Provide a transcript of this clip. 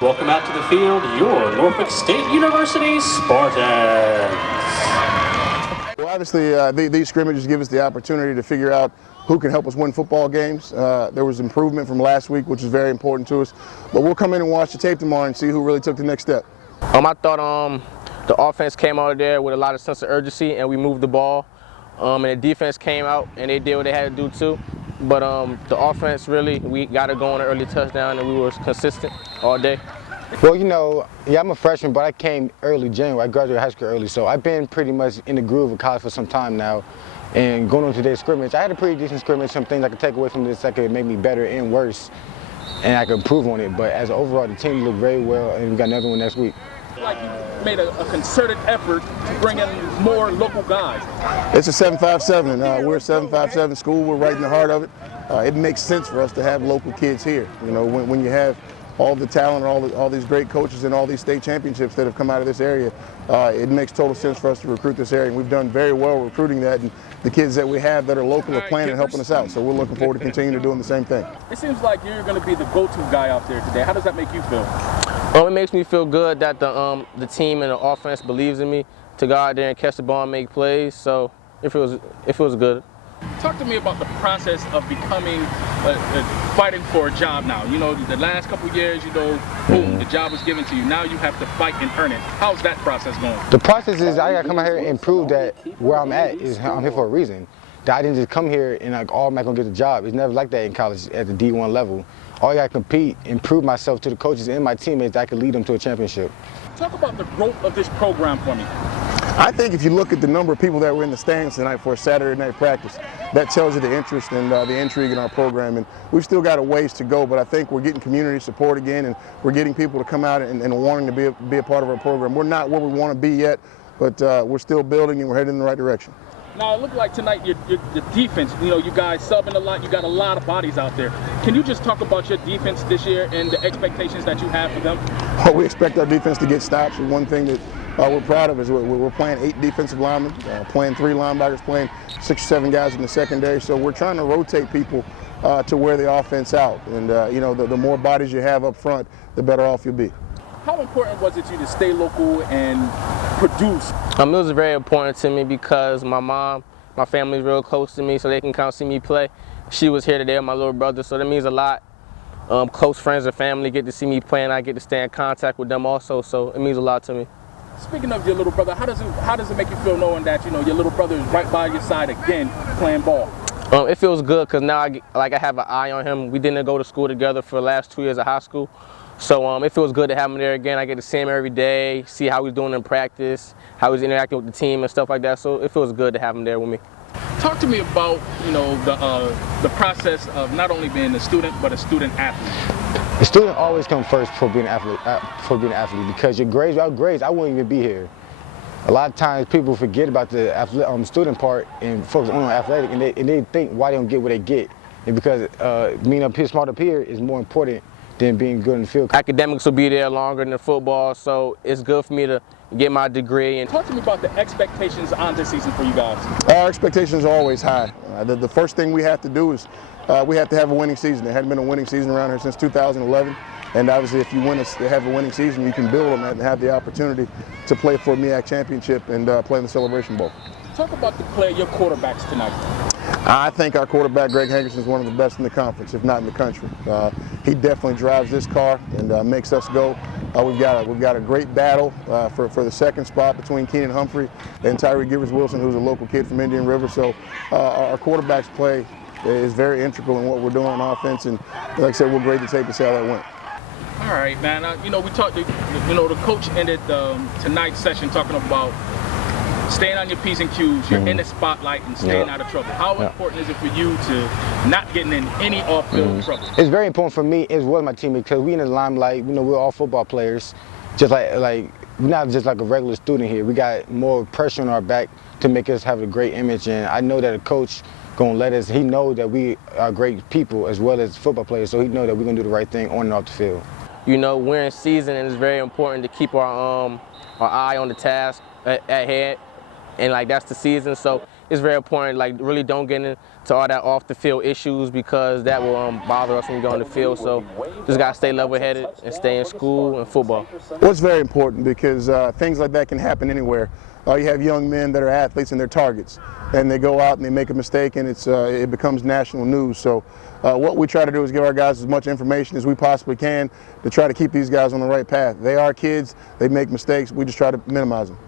Welcome out to the field, your Norfolk State University Spartans. Well, obviously, these scrimmages give us the opportunity to figure out who can help us win football games. There was improvement from last week, which is very important to us. But we'll come in and watch the tape tomorrow and see who really took the next step. I thought the offense came out of there with a lot of sense of urgency, and we moved the ball. And the defense came out and they did what they had to do too. But the offense really, we got to go on an early touchdown, and we were consistent all day. Well, I'm a freshman, but I came early January. I graduated high school early, so I've been pretty much in the groove of college for some time now. And going on today's scrimmage, I had a pretty decent scrimmage. Some things I could take away from this that could make me better and worse, and I could improve on it. But as overall, the team looked very well, and we got another one next week. Like you made a concerted effort to bring in more local guys. It's a 757, and we're a 757 school. We're right in the heart of it. It makes sense for us to have local kids here. When you have all the talent, all these great coaches, and all these state championships that have come out of this area, it makes total sense for us to recruit this area. And we've done very well recruiting that, and the kids that we have that are local are playing and helping us out. So we're looking forward to continuing to doing the same thing. It seems like you're going to be the go-to guy out there today. How does that make you feel? It makes me feel good that the team and the offense believes in me to go out there and catch the ball and make plays. So it feels good. Talk to me about the process of becoming fighting for a job now. The last couple of years, boom, the job was given to you. Now you have to fight and earn it. How's that process going? The process is I got to come out here and prove that where I'm at is I'm here for a reason. That I didn't just come here and like, am I going to get the job? It's never like that in college at the D1 level. All I got to compete and prove myself to the coaches and my teammates that I can lead them to a championship. Talk about the growth of this program for me. I think if you look at the number of people that were in the stands tonight for a Saturday night practice, that tells you the interest and the intrigue in our program. And we've still got a ways to go, but I think we're getting community support again, and we're getting people to come out and wanting to be a part of our program. We're not where we want to be yet, but we're still building and we're heading in the right direction. Now, it looked like tonight your defense, you guys subbing a lot, you got a lot of bodies out there. Can you just talk about your defense this year and the expectations that you have for them? Well, we expect our defense to get stops. And one thing that we're proud of is we're playing 8 defensive linemen, playing 3 linebackers, playing 6 or 7 guys in the secondary. So we're trying to rotate people to wear the offense out. And, the more bodies you have up front, the better off you'll be. How important was it to you to stay local and produce? It was very important to me because my family is real close to me, so they can come see me play. She was here today with my little brother, so that means a lot. Close friends and family get to see me play, and I get to stay in contact with them also, so it means a lot to me. Speaking of your little brother, how does it make you feel knowing that your little brother is right by your side again playing ball? It feels good because now I have an eye on him. We didn't go to school together for the last 2 years of high school. So it feels good to have him there again. I get to see him every day, see how he's doing in practice, how he's interacting with the team and stuff like that. So it feels good to have him there with me. Talk to me about the process of not only being a student but a student athlete. The student always comes first for being an athlete, because your grades, without grades, I wouldn't even be here. A lot of times people forget about the student part and focus on athletic, and they think why they don't get what they get. And because being up here, smart up here is more important than being good in the field. Academics will be there longer than football, so it's good for me to get my degree. And talk to me about the expectations on this season for you guys. Our expectations are always high. The first thing we have to do is we have to have a winning season. There hadn't been a winning season around here since 2011. And obviously, if you have a winning season, you can build on that and have the opportunity to play for a MEAC championship and play in the Celebration Bowl. Talk about your quarterbacks tonight. I think our quarterback, Greg Hankerson, is one of the best in the conference, if not in the country. He definitely drives this car and makes us go. We've got a great battle for the second spot between Keenan Humphrey and Tyree Givers-Wilson, who's a local kid from Indian River. So our quarterbacks play is very integral in what we're doing on offense, and like I said, we'll grade the tape to see how that went. All right, man. We talked. The coach ended tonight's session talking about staying on your P's and Q's. You're in the spotlight and staying out of trouble. How important is it for you to not getting in any off-field trouble? It's very important for me as well as my team, because we in the limelight. We're all football players. Just like we're not just like a regular student here. We got more pressure on our back to make us have a great image, and I know that a coach gonna let us. He knows that we are great people as well as football players, so he knows that we're gonna do the right thing on and off the field. We're in season, and it's very important to keep our eye on the task ahead, and that's the season. So it's very important, like, really don't get into all that off the field issues, because that will bother us when we go on the field. So just got to stay level-headed and stay in school and football. Well, it's very important because things like that can happen anywhere. You have young men that are athletes and they're targets, and they go out and they make a mistake, and it becomes national news. So what we try to do is give our guys as much information as we possibly can to try to keep these guys on the right path. They are kids, they make mistakes, we just try to minimize them.